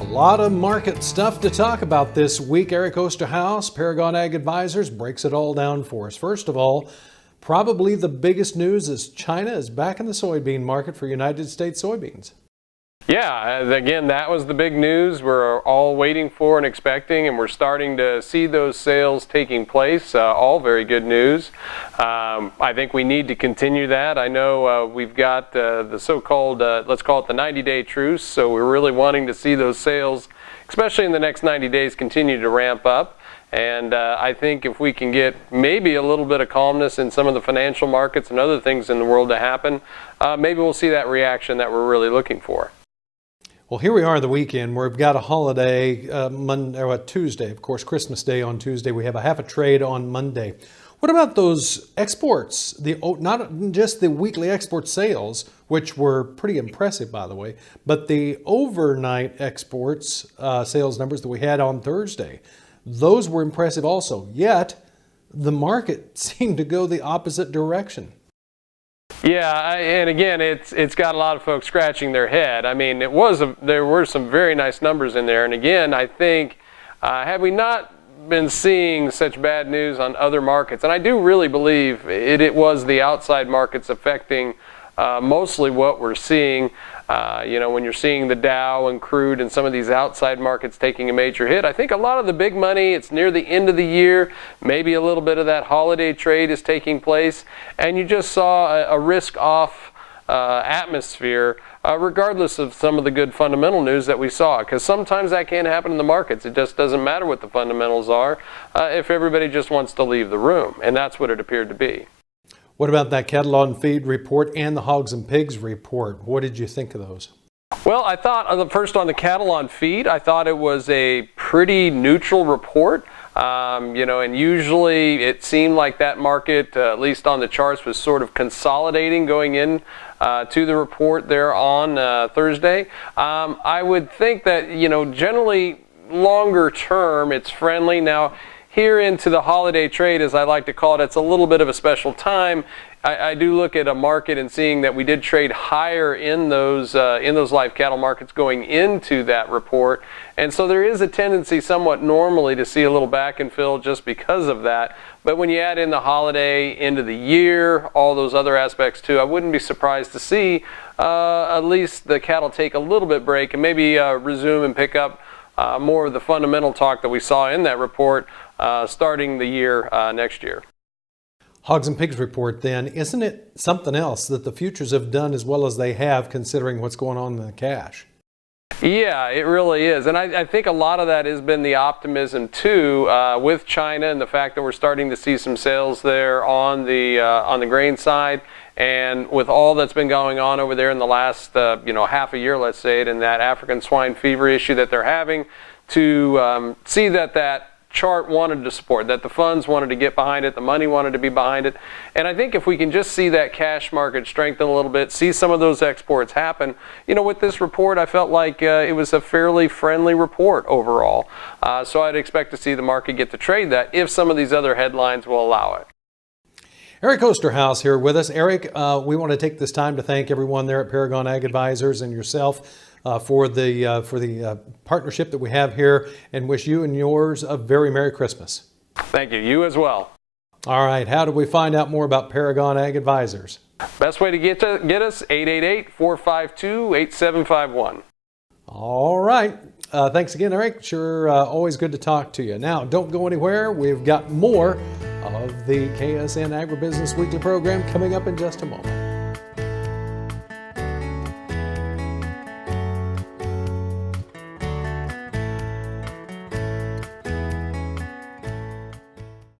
A lot of market stuff to talk about this week. Eric Osterhaus, Paragon Ag Advisors, breaks it all down for us. First of all, probably the biggest news is China is back in the soybean market for United States soybeans. Yeah, again, that was the big news we're all waiting for and expecting, and we're starting to see those sales taking place. All very good news. I think we need to continue that. I know we've got the so-called, let's call it the 90-day truce, so we're really wanting to see those sales, especially in the next 90 days, continue to ramp up. And I think if we can get maybe a little bit of calmness in some of the financial markets and other things in the world to happen, maybe we'll see that reaction that we're really looking for. Well, here we are the weekend where we've got a holiday Tuesday, of course, Christmas Day on Tuesday. We have a half a trade on Monday. What about those exports? Not just the weekly export sales, which were pretty impressive, by the way, but the overnight exports sales numbers that we had on Thursday. Those were impressive also. Yet the market seemed to go the opposite direction. Yeah, and again, it's got a lot of folks scratching their head. I mean, there were some very nice numbers in there. And again, I think, had we not been seeing such bad news on other markets, and I do really believe it was the outside markets affecting mostly what we're seeing. When you're seeing the Dow and crude and some of these outside markets taking a major hit, I think a lot of the big money, it's near the end of the year, maybe a little bit of that holiday trade is taking place, and you just saw a risk-off atmosphere, regardless of some of the good fundamental news that we saw, because sometimes that can happen in the markets. It just doesn't matter what the fundamentals are if everybody just wants to leave the room, and that's what it appeared to be. What about that cattle on feed report and the hogs and pigs report? What did you think of those? Well, I thought first on the cattle on feed, I thought it was a pretty neutral report. And usually it seemed like that market, at least on the charts, was sort of consolidating going in to the report there on Thursday. I would think that, generally longer term, it's friendly. Now, here into the holiday trade, as I like to call it, it's a little bit of a special time. I do look at a market and seeing that we did trade higher in those live cattle markets going into that report. And so there is a tendency somewhat normally to see a little back and fill just because of that. But when you add in the holiday, end of the year, all those other aspects too, I wouldn't be surprised to see at least the cattle take a little bit break and maybe resume and pick up more of the fundamental talk that we saw in that report starting the year next year. Hogs and pigs report then, isn't it something else that the futures have done as well as they have considering what's going on in the cash? Yeah, it really is. And I think a lot of that has been the optimism too with China and the fact that we're starting to see some sales there on the grain side. And with all that's been going on over there in the last half a year, let's say it, and that African swine fever issue that they're having, to see that chart wanted to support, that the funds wanted to get behind it, the money wanted to be behind it. And I think if we can just see that cash market strengthen a little bit, see some of those exports happen, with this report, I felt like it was a fairly friendly report overall. So I'd expect to see the market get to trade that if some of these other headlines will allow it. Eric Osterhaus here with us. Eric, we want to take this time to thank everyone there at Paragon Ag Advisors and yourself for the partnership that we have here, and wish you and yours a very Merry Christmas. Thank you. You as well. All right. How do we find out more about Paragon Ag Advisors? Best way to get us, 888-452-8751. All right. Thanks again, Eric. Sure, always good to talk to you. Now, don't go anywhere. We've got more of the KSN Agribusiness Weekly program coming up in just a moment.